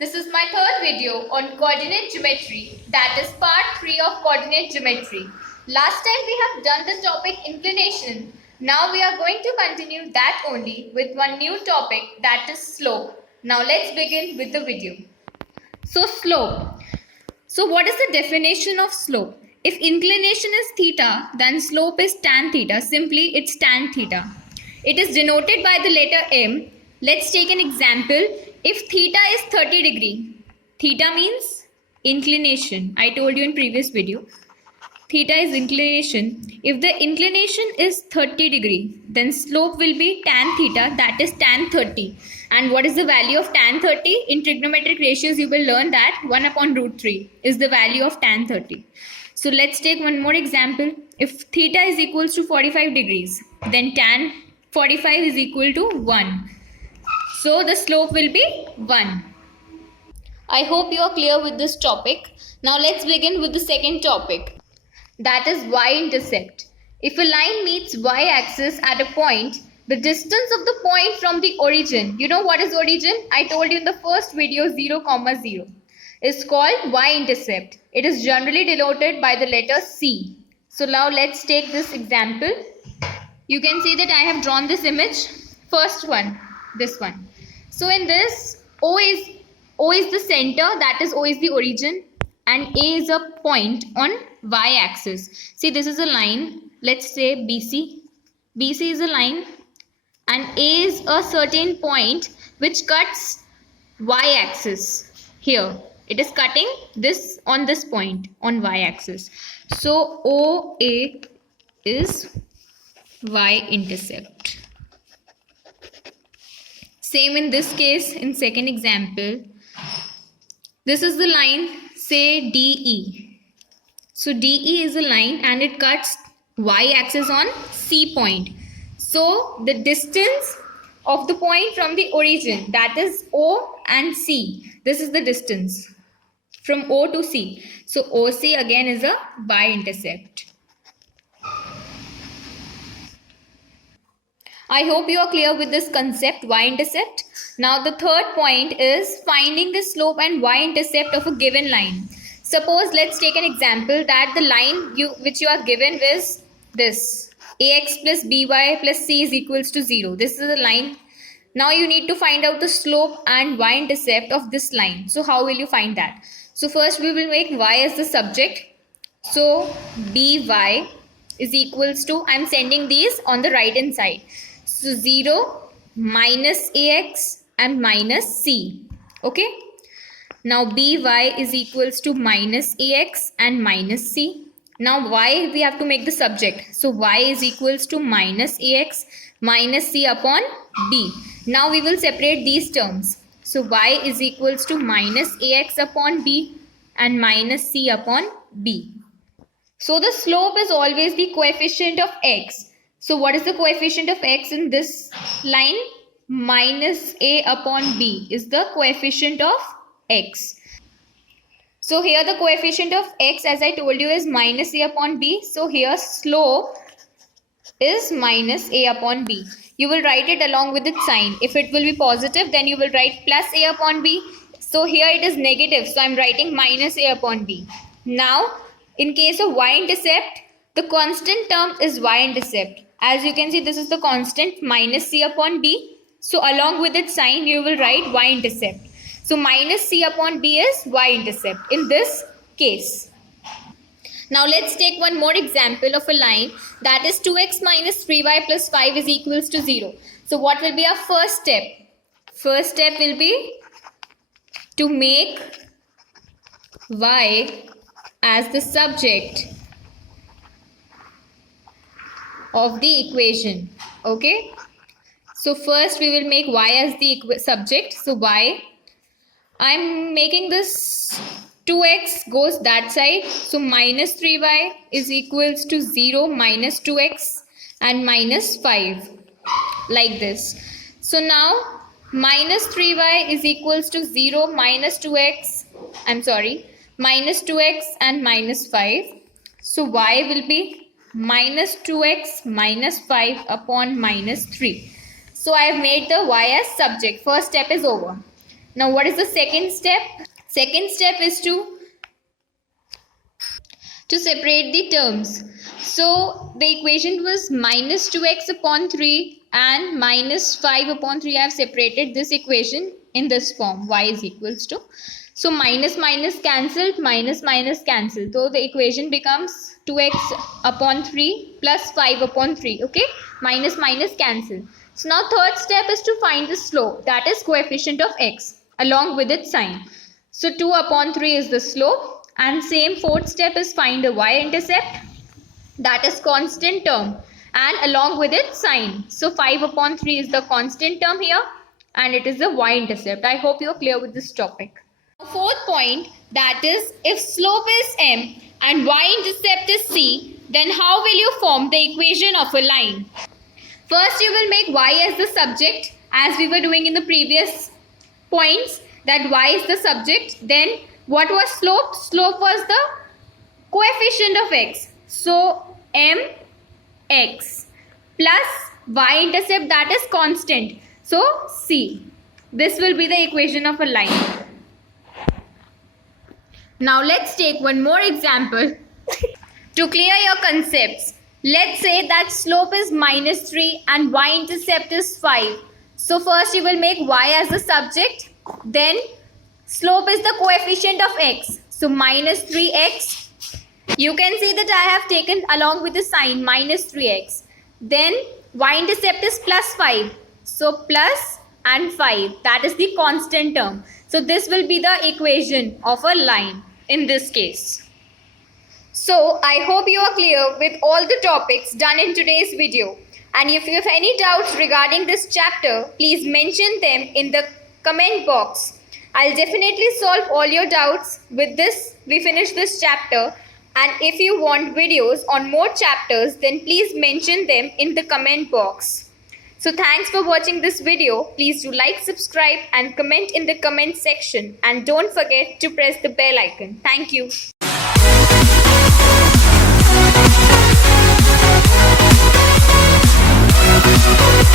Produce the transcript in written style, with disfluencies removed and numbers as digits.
This is my third video on coordinate geometry, that is part 3 of coordinate geometry. Last time we have done the topic inclination. Now we are going to continue that only with one new topic, that is slope. Now let's begin with the video. So slope. So what is the definition of slope? If inclination is theta, then slope is tan theta. Simply it's tan theta. It is denoted by the letter m. Let's take an example. If theta is 30 degree, theta means inclination. I told you in previous video. Theta is inclination. If the inclination is 30 degree, then slope will be tan theta, that is tan 30. And what is the value of tan 30? In trigonometric ratios, you will learn that 1 upon root 3 is the value of tan 30. So let's take one more example. If theta is equals to 45 degrees, then tan 45 is equal to 1. So the slope will be 1. I hope you are clear with this topic. Now let's begin with the second topic. That is y-intercept. If a line meets y-axis at a point, the distance of the point from the origin, you know what is origin? I told you in the first video 0, 0, is called y-intercept. It is generally denoted by the letter C. So now let's take this example. You can see that I have drawn this image. First one, this one. So in this, O is the center, that is O is the origin, and A is a point on y-axis. See, this is a line. Let's say BC. BC is a line, and A is a certain point which cuts y-axis here. It is cutting this on this point on y-axis. So OA is y-intercept. Same in this case, in second example. This is the line, say DE. So DE is a line and it cuts y-axis on C point. So the distance of the point from the origin, that is O and C. This is the distance from O to C. So OC again is a y-intercept. I hope you are clear with this concept, y-intercept. Now the third point is finding the slope and y-intercept of a given line. Suppose let's take an example that the line which you are given is this. Ax plus by plus c is equals to 0. This is a line. Now you need to find out the slope and y-intercept of this line. So how will you find that? So first we will make y as the subject. So by is equals to, I am sending these on the right hand side. So 0 minus ax and minus c. Okay. Now by is equals to minus ax and minus c. Now y we have to make the subject. So y is equals to minus ax minus c upon b. Now we will separate these terms. So y is equals to minus ax upon b and minus c upon b. So the slope is always the coefficient of x. So what is the coefficient of x in this line? Minus a upon b is the coefficient of x. So here the coefficient of x, as I told you, is minus a upon b. So here slope is minus a upon b. You will write it along with its sign. If it will be positive, then you will write plus a upon b. So here it is negative. So I am writing minus a upon b. Now in case of y-intercept, the constant term is y-intercept. As you can see, this is the constant minus c upon b. So along with its sign, you will write y-intercept. So minus c upon b is y-intercept in this case. Now let's take one more example of a line, that is 2x minus 3y plus 5 is equals to 0. So what will be our first step? First step will be to make y as the subject of the equation. Okay. So first we will make y as the subject. So y, I am making this 2x goes that side. So minus 3y is equals to 0 minus 2x and minus 5, like this. So now minus 3y is equals to 0 minus 2x. Minus 2x and minus 5. So y will be minus 2x minus 5 upon minus 3. So I have made the y as subject. First step is over. Now what is the second step? Second step is to separate the terms. So the equation was minus 2x upon 3 and minus 5 upon 3. I have separated this equation in this form, y is equals to. So minus minus cancelled, minus minus cancelled. So the equation becomes 2x upon 3 plus 5 upon 3. Okay, minus minus cancel. So now third step is to find the slope, that is coefficient of x along with its sign. So 2 upon 3 is the slope, and same fourth step is find a y-intercept, that is constant term, and along with its sign. So 5 upon 3 is the constant term here, and it is the y-intercept. I hope you are clear with this topic. Fourth point, that is, if slope is m and y-intercept is c, then how will you form the equation of a line? First, you will make y as the subject, as we were doing in the previous points, that y is the subject. Then what was slope? Slope was the coefficient of x. So mx plus y-intercept, that is constant. So c. This will be the equation of a line. Now let's take one more example to clear your concepts. Let's say that slope is minus 3 and y-intercept is 5. So first you will make y as the subject. Then slope is the coefficient of x. So minus 3x. You can see that I have taken along with the sign minus 3x. Then y-intercept is plus 5. So plus and 5. That is the constant term. So this will be the equation of a line in this case. So I hope you are clear with all the topics done in today's video. And if you have any doubts regarding this chapter, please mention them in the comment box. I'll definitely solve all your doubts. With this, we finish this chapter. And if you want videos on more chapters, then please mention them in the comment box. So thanks for watching this video. Please do like, subscribe and comment in the comment section. And don't forget to press the bell icon. Thank you.